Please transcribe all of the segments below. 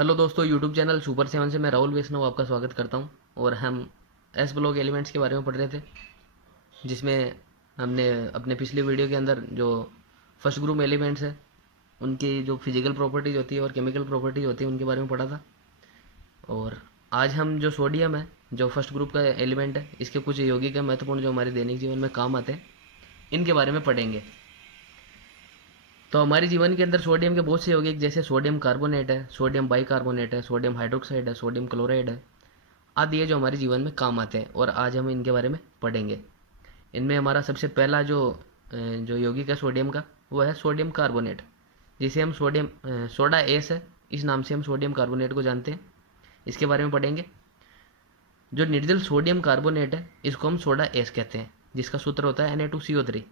Hello दोस्तों, YouTube channel super seven से मैं राहुल वैष्णव आपका स्वागत करता हूं। और हम एस ब्लॉक एलिमेंट्स के बारे में पढ़ रहे थे, जिसमें हमने अपने पिछले वीडियो के अंदर जो फर्स्ट ग्रुप एलिमेंट्स है उनकी जो फिजिकल प्रॉपर्टीज होती है और केमिकल प्रॉपर्टीज होती है उनके बारे में पढ़ा था। और आज हम जो सोडियम है, जो फर्स्ट ग्रुप का एलिमेंट है, इसके कुछ यौगिक है महत्वपूर्ण जो हमारे दैनिक जीवन में काम आते हैं, इनके बारे में पढ़ेंगे। तो हमारे जीवन के अंदर सोडियम के बहुत से यौगिक, जैसे सोडियम कार्बोनेट है, सोडियम बाइकार्बोनेट है, सोडियम हाइड्रोक्साइड है, सोडियम क्लोराइड है, आदि है जो हमारे जीवन में काम आते हैं, और आज हम इनके बारे में पढ़ेंगे। इनमें हमारा सबसे पहला जो यौगिक है सोडियम का, वो है सोडियम कार्बोनेट, जिसे हम सोडा एस है, इस नाम से हम सोडियम कार्बोनेट को जानते हैं। इसके बारे में पढ़ेंगे। जो निर्जल सोडियम कार्बोनेट है, इसको हम सोडा एस कहते हैं, जिसका सूत्र होता है Na2CO3।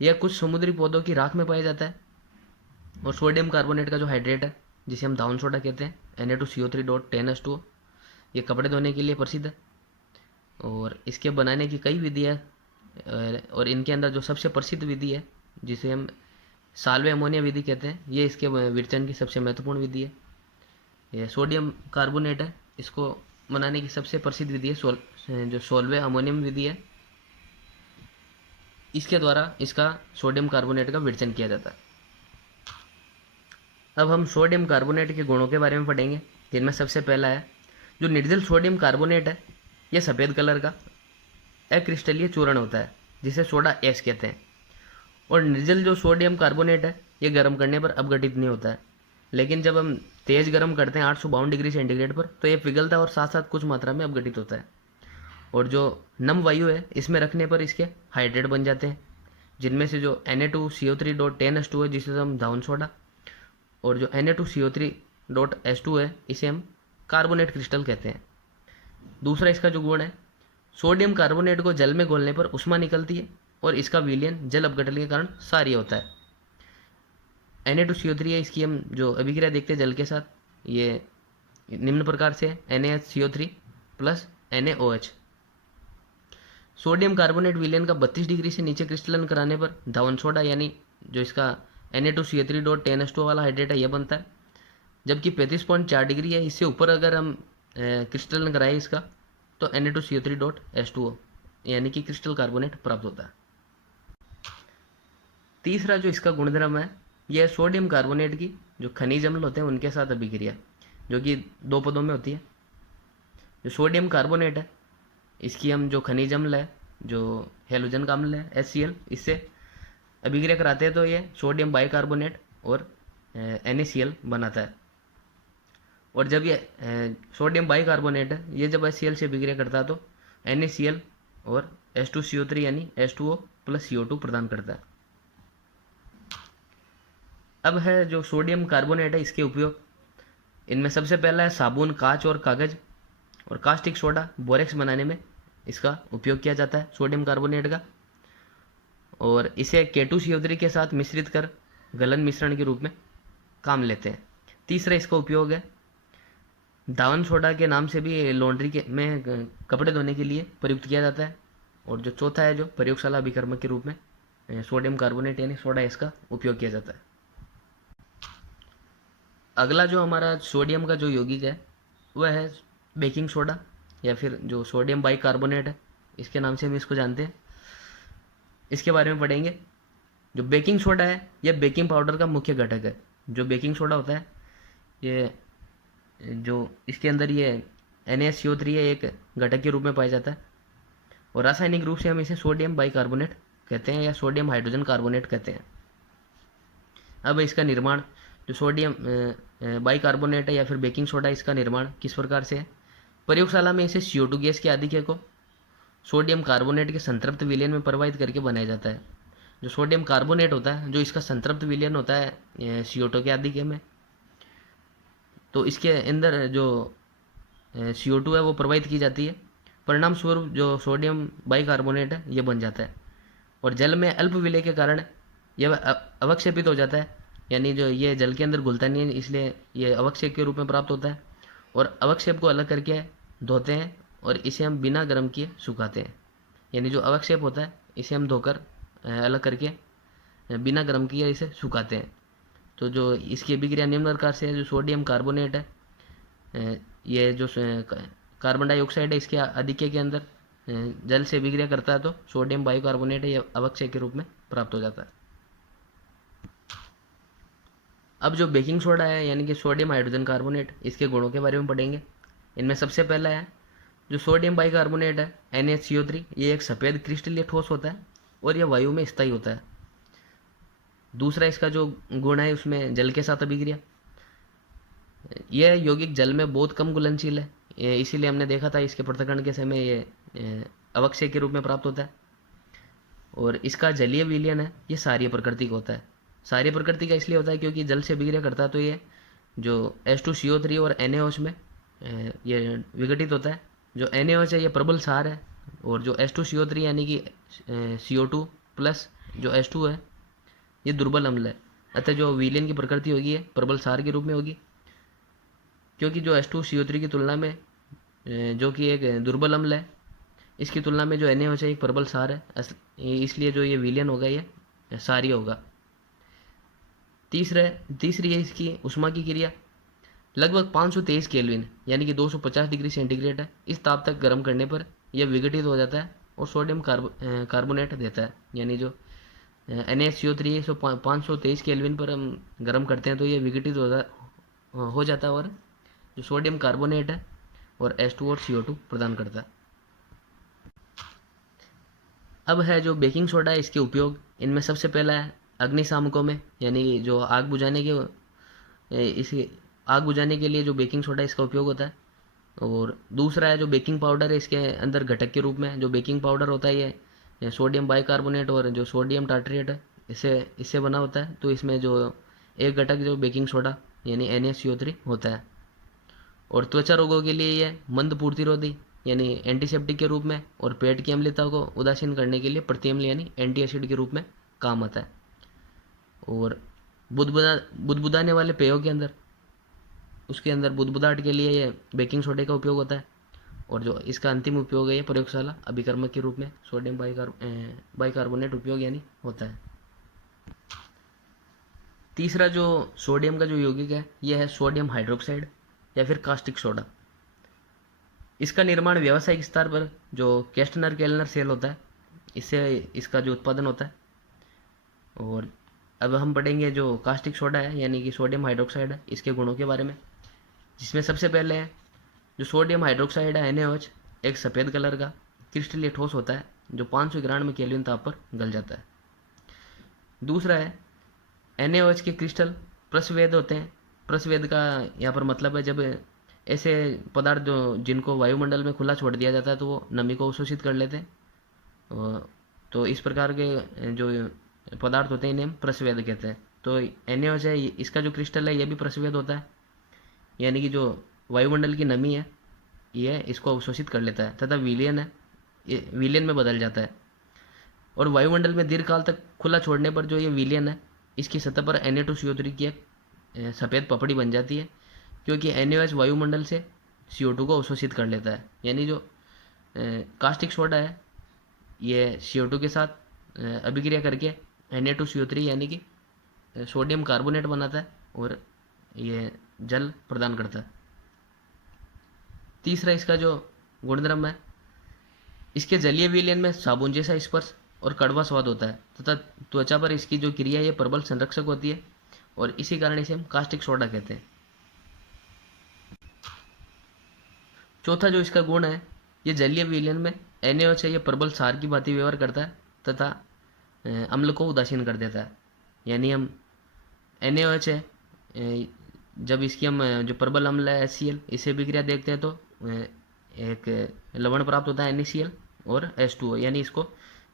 यह कुछ समुद्री पौधों की राख में पाया जाता है। और सोडियम कार्बोनेट का जो हाइड्रेट है, जिसे हम धावन सोडा कहते हैं, Na2CO3.10H2O, ये कपड़े धोने के लिए प्रसिद्ध है। और इसके बनाने की कई विधियाँ, और इनके अंदर जो सबसे प्रसिद्ध विधि है, जिसे हम साल्वे अमोनिया विधि कहते हैं, ये इसके विरचन की सबसे महत्वपूर्ण विधि है। ये सोडियम कार्बोनेट है, इसको बनाने की सबसे प्रसिद्ध विधि है जो सोल्वे अमोनियम विधि है। इसके द्वारा इसका सोडियम कार्बोनेट का विरचन किया जाता है। अब हम सोडियम कार्बोनेट के गुणों के बारे में पढ़ेंगे, जिनमें सबसे पहला है जो निर्जल सोडियम कार्बोनेट है, यह सफ़ेद कलर का अक्रिस्टलीय चूर्ण होता है, जिसे सोडा एस कहते हैं। और निर्जल जो सोडियम कार्बोनेट है, ये गर्म करने पर अपघटित नहीं होता है, लेकिन जब हम तेज़ गर्म करते हैं 852 डिग्री सेंटीग्रेड पर, तो ये पिघलता है और साथ साथ कुछ मात्रा में अपघटित होता है। और जो नम वायु है, इसमें रखने पर इसके हाइड्रेट बन जाते हैं, जिनमें से जो Na2CO3.10H2 है, जिसे हम धावन सोडा, और जो Na2CO3.H2 है, इसे हम कार्बोनेट क्रिस्टल कहते हैं। दूसरा इसका जो गुण है, सोडियम कार्बोनेट को जल में घोलने पर उष्मा निकलती है, और इसका विलयन जल अपघटन के कारण क्षारीय होता है। Na2CO3 है, इसकी हम जो अभिक्रिया देखते हैं जल के साथ, ये निम्न प्रकार से है: NaHCO3 plus NaOH। Sodium carbonate विलयन का 32 डिग्री से नीचे क्रिस्टलन कराने पर धावन सोडा, यानी जो इसका Na2CO3.10H2 वाला हाइड्रेट है, यह बनता है। जबकि 35.4 डिग्री है, इससे ऊपर अगर हम क्रिस्टलन कराए इसका, तो Na2CO3.H2O यानी कि क्रिस्टल कार्बोनेट प्राप्त होता है। तीसरा जो इसका गुणधर्म है, यह सोडियम कार्बोनेट की जो खनिज अम्ल होते हैं उनके साथ अभिक्रिया, जो कि दो पदों में होती है। जो सोडियम कार्बोनेट है, इसकी हम जो खनिज अम्ल है, जो हेलोजन का अम्ल है HCl, इससे अभिक्रिया कराते हैं तो ये सोडियम बाइकार्बोनेट और NaCl बनाता है। और जब ये सोडियम बाइकार्बोनेट है, ये जब HCl से अभिक्रिया करता है तो NaCl और H2CO3 यानी H2O प्लस CO2 प्रदान करता है। अब है जो सोडियम कार्बोनेट है, इसके उपयोग। इनमें सबसे पहला है साबुन, कांच और कागज़ और कास्टिक सोडा, बोरेक्स बनाने में इसका उपयोग किया जाता है सोडियम कार्बोनेट का। और इसे K2CO3 के साथ मिश्रित कर गलन मिश्रण के रूप में काम लेते हैं। तीसरा इसका उपयोग है दावन सोडा के नाम से भी लॉन्ड्री के में कपड़े धोने के लिए प्रयुक्त किया जाता है। और जो चौथा है, जो प्रयोगशाला अभिकर्मक के रूप में सोडियम कार्बोनेट यानी सोडा इसका उपयोग किया जाता है। अगला जो हमारा सोडियम का जो यौगिक है, वह है बेकिंग सोडा, या फिर जो सोडियम बाइकार्बोनेट है, इसके नाम से हम इसको जानते हैं। इसके बारे में पढ़ेंगे। जो बेकिंग सोडा है, यह बेकिंग पाउडर का मुख्य घटक है। जो बेकिंग सोडा होता है, ये जो इसके अंदर ये NaCO3 है, एक घटक के रूप में पाया जाता है। और रासायनिक रूप से हम इसे सोडियम बाइकार्बोनेट कहते हैं या सोडियम हाइड्रोजन कार्बोनेट कहते हैं। अब इसका निर्माण, जो सोडियम बाइकार्बोनेट है या फिर बेकिंग सोडा, इसका निर्माण किस प्रकार से है। प्रयोगशाला में इसे CO2 गैस के आधिक्य को सोडियम कार्बोनेट के संतृप्त विलयन में प्रवाहित करके बनाया जाता है। जो सोडियम कार्बोनेट होता है, जो इसका संतृप्त विलयन होता है CO2 के आधिक्य में, तो इसके अंदर जो CO2 है वो प्रवाहित की जाती है। परिणाम स्वरूप जो सोडियम बाइकार्बोनेट है, ये बन जाता है। और जल में अल्प विलय के कारण यह अवक्षेपित हो जाता है, यानी जो ये जल के अंदर घुलता नहीं है, इसलिए ये अवक्षेप के रूप में प्राप्त होता है। और अवक्षेप को अलग करके धोते हैं, और इसे हम बिना गर्म किए सुखाते हैं। यानी जो अवक्षेप होता है, इसे हम धोकर अलग करके बिना गर्म किए इसे सुखाते हैं। तो जो इसकी अभिक्रिया निम्न प्रकार से है, जो सोडियम कार्बोनेट है, ये जो कार्बन डाइऑक्साइड है इसके अधिक्य के अंदर जल से अभिक्रिया करता है तो सोडियम बाइकार्बोनेट है ये अवक्षय के रूप में प्राप्त हो जाता है। अब जो बेकिंग सोडा है यानी कि सोडियम हाइड्रोजन कार्बोनेट, इसके गुणों के बारे में पढ़ेंगे। इनमें सबसे पहला है जो सोडियम बाइकार्बोनेट है NaCO3, ये एक सफ़ेद क्रिस्टलीय ठोस होता है और यह वायु में स्थायी होता है। दूसरा इसका जो गुण है उसमें जल के साथ अभिक्रिया, यह यौगिक जल में बहुत कम घुलनशील है, इसीलिए हमने देखा था इसके पृथक्करण के समय ये अवक्षय के रूप में प्राप्त होता है। और इसका जलीय विलयन है ये क्षारीय प्रकृति का होता है। क्षारीय प्रकृति का इसलिए होता है क्योंकि जल से अभिक्रिया करता है तो ये जो H2CO3 और NaOH में ये विघटित होता है। जो NaOH है ये प्रबल क्षार है और जो H2CO3 यानी कि CO2 प्लस जो H2 है ये दुर्बल अम्ल है। अतः जो विलयन की प्रकृति होगी ये प्रबल क्षार के रूप में होगी, क्योंकि जो H2CO3 की तुलना में जो कि एक दुर्बल अम्ल है, इसकी तुलना में जो NaOH है एक प्रबल क्षार है, इसलिए जो ये विलयन होगा ये क्षारीय होगा। तीसरी है इसकी उष्मा की क्रिया, लगभग 523 केल्विन यानी कि 250 डिग्री सेंटीग्रेड है। इस ताप तक गर्म करने पर यह विघटित हो जाता है और सोडियम कार्बोनेट देता है। यानी जो NaCO3 इसको 523 केल्विन पर हम गर्म करते हैं तो ये विघटित हो जाता है और जो सोडियम कार्बोनेट है और H2 और CO2 प्रदान करता है। अब है जो बेकिंग सोडा है इसके उपयोग। इनमें सबसे पहला है अग्निशामकों में, यानी जो आग बुझाने के लिए जो बेकिंग सोडा इसका उपयोग होता है। और दूसरा है जो बेकिंग पाउडर है, इसके अंदर घटक के रूप में जो बेकिंग पाउडर होता है ये सोडियम बाइकार्बोनेट और जो सोडियम टार्ट्रेट है इससे बना होता है। तो इसमें जो एक घटक जो बेकिंग सोडा यानी NaCO3 होता है। और त्वचा रोगों के लिए ये मंद पूर्तिरोधी यानी एंटीसेप्टिक के रूप में और पेट की अम्लता को उदासीन करने के लिए प्रतिअम्ल यानी एंटी एसिड के रूप में काम आता है। और बुदबुदाने वाले पेयों के अंदर उसके अंदर बुदबुदाहट के लिए ये बेकिंग सोडे का उपयोग होता है। और जो इसका अंतिम उपयोग है ये प्रयोगशाला अभिकर्मक के रूप में सोडियम बाइकार्बोनेट उपयोग यानी होता है। तीसरा जो सोडियम का जो यौगिक है यह है सोडियम हाइड्रोक्साइड या फिर कास्टिक सोडा। इसका निर्माण व्यावसायिक स्तर पर जो कैस्टनर केल्नर सेल होता है इससे इसका जो उत्पादन होता है। और अब हम पढ़ेंगे जो कास्टिक सोडा है यानी कि सोडियम हाइड्रोक्साइड है, इसके गुणों के बारे में, जिसमें सबसे पहले है जो सोडियम हाइड्रोक्साइड है NaOH, एक सफ़ेद कलर का क्रिस्टलीय ठोस होता है जो 591 केल्विन ताप पर गल जाता है। दूसरा है NaOH के क्रिस्टल प्रस्वेद होते हैं। प्रस्वेद का यहाँ पर मतलब है जब ऐसे पदार्थ जो जिनको वायुमंडल में खुला छोड़ दिया जाता है तो वो नमी को अवशोषित कर लेते हैं। तो इस प्रकार के जो पदार्थ होते हैं इन्हें हम प्रस्वेद कहते हैं। तो NaOH है इसका जो क्रिस्टल है ये भी प्रस्वेद होता है, यानी कि जो वायुमंडल की नमी है ये इसको अवशोषित कर लेता है तथा विलयन है ये विलयन में बदल जाता है। और वायुमंडल में दीर्घकाल तक खुला छोड़ने पर जो ये विलयन है इसकी सतह पर Na2CO3 की एक सफ़ेद पपड़ी बन जाती है, क्योंकि NaOH वायुमंडल से CO2 को अवशोषित कर लेता है। यानी जो कास्टिक सोडा है ये CO2 के साथ अभिक्रिया करके Na2CO3 यानी कि सोडियम कार्बोनेट बनाता है और ये जल प्रदान करता है। तीसरा इसका जो गुणधर्म है, इसके जलीय विलयन में साबुन जैसा स्पर्श और कड़वा स्वाद होता है तथा त्वचा पर इसकी जो क्रिया ये प्रबल संरक्षक होती है और इसी कारण इसे हम कास्टिक सोडा कहते हैं। चौथा जो इसका गुण है ये जलीय विलयन में NaOH है ये प्रबल क्षार की भांति व्यवहार करता है तथा अम्ल को उदासीन कर देता है। यानी हम NaOH है जब इसकी हम जो प्रबल अम्ल है HCl इसे अभिक्रिया देखते हैं तो एक लवण प्राप्त होता है NaCl और H2O, यानी इसको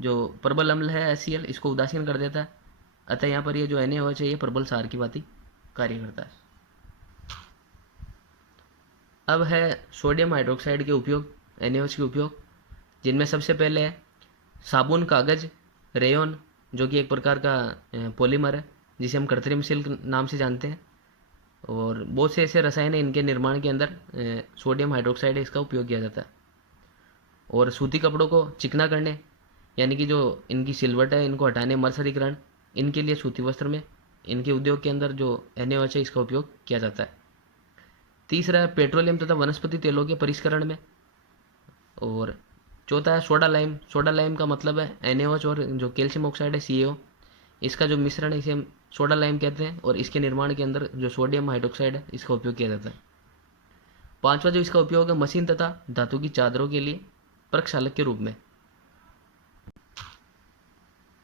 जो प्रबल अम्ल है HCl इसको उदासीन कर देता है। अतः यहाँ पर ये जो NaOH है ये प्रबल क्षार की भांति कार्य करता है। अब है सोडियम हाइड्रोक्साइड के उपयोग, NaOH के उपयोग, जिनमें सबसे पहले है साबुन, कागज, रेयन जो कि एक प्रकार का पॉलीमर है जिसे हम कृत्रिम सिल्क नाम से जानते हैं। और बहुत से ऐसे रसायन हैं इनके निर्माण के अंदर सोडियम हाइड्रोक्साइड इसका उपयोग किया जाता है। और सूती कपड़ों को चिकना करने यानी कि जो इनकी सिलवट है इनको हटाने, मर्सरीकरण, इनके लिए सूती वस्त्र में इनके उद्योग के अंदर जो NaOH है इसका उपयोग किया जाता है। तीसरा है पेट्रोलियम तथा वनस्पति तेलों के परिष्करण में। और चौथा है सोडा लाइम। सोडा लाइम का मतलब है NaOH और जो कैल्शियम ऑक्साइड है CaO, इसका जो मिश्रण है इसे हम सोडा लाइम कहते हैं, और इसके निर्माण के अंदर जो सोडियम हाइड्रोक्साइड है इसका उपयोग किया जाता है। पांचवा जो इसका उपयोग है मशीन तथा धातु की चादरों के लिए प्रक्षालक के रूप में।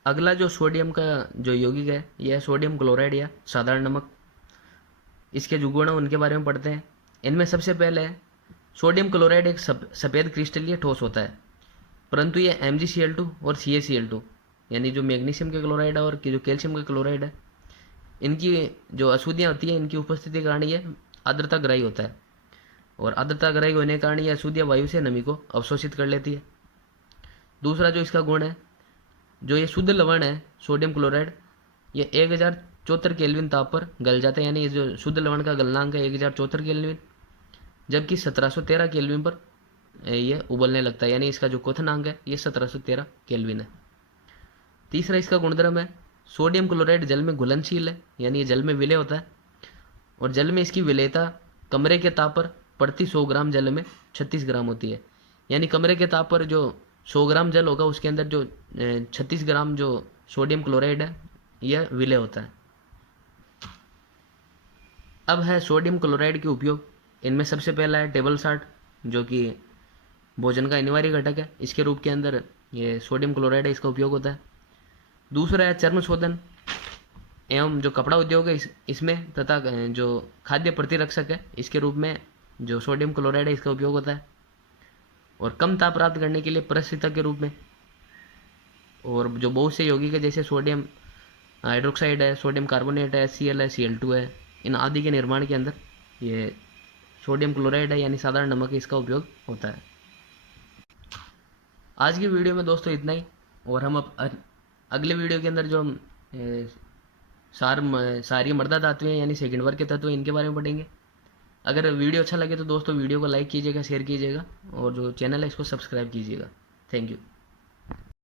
अगला जो सोडियम का जो यौगिक है यह सोडियम क्लोराइड या साधारण नमक। इसके जो गुण हैं उनके बारे में पढ़ते हैं। इनमें सबसे पहले है सोडियम क्लोराइड एक सफ़ेद क्रिस्टलीय ठोस होता है, परंतु यह MgCl2 और CaCl2 यानी जो मैग्नीशियम के क्लोराइड है और जो कैल्शियम का क्लोराइड है, इनकी जो अशुद्धियाँ होती हैं इनकी उपस्थिति के कारण ये आर्द्रता ग्राही होता है, और आर्द्रता ग्राही होने के कारण ये अशुद्धियाँ वायु से नमी को अवशोषित कर लेती है। दूसरा जो इसका गुण है, जो ये शुद्ध लवण है सोडियम क्लोराइड, ये 1074 केल्विन ताप पर गल जाता है, यानी ये जो शुद्ध लवण का गलनांक है 1074 केल्विन, जबकि 1713 केल्विन पर ये उबलने लगता है, यानी इसका जो क्वथनांक है ये 1713 केल्विन है। तीसरा इसका गुणधर्म है सोडियम क्लोराइड जल में घुलनशील है, यानी ये जल में विलय होता है, और जल में इसकी विलेयता कमरे के ताप पर प्रति 100 ग्राम जल में 36 ग्राम होती है, यानी कमरे के ताप पर जो 100 ग्राम जल होगा उसके अंदर जो 36 ग्राम जो सोडियम क्लोराइड है यह विलय होता है। अब है सोडियम क्लोराइड के उपयोग। इनमें सबसे पहला है टेबल साल्ट, जो कि भोजन का अनिवार्य घटक है, इसके रूप के अंदर ये सोडियम क्लोराइड है इसका उपयोग होता है। दूसरा है चर्म शोधन एवं जो कपड़ा उद्योग है इसमें, तथा जो खाद्य प्रतिरक्षक है इसके रूप में जो सोडियम क्लोराइड है इसका उपयोग होता है, और कम ताप प्राप्त करने के लिए परिस्थितक के रूप में। और जो बहुत से यौगिक है जैसे सोडियम हाइड्रोक्साइड है, सोडियम कार्बोनेट है, HCl है, Cl2 है, इन आदि के निर्माण के अंदर ये सोडियम क्लोराइड है यानी साधारण नमक है इसका उपयोग होता है। आज की वीडियो में दोस्तों इतना ही, और हम अगले वीडियो के अंदर जो हम सारी मृदा धातु हैं यानी सेकंड वर्ग के तत्व इनके बारे में पढ़ेंगे। अगर वीडियो अच्छा लगे तो दोस्तों वीडियो को लाइक कीजिएगा, शेयर कीजिएगा, और जो चैनल है इसको सब्सक्राइब कीजिएगा। Thank you.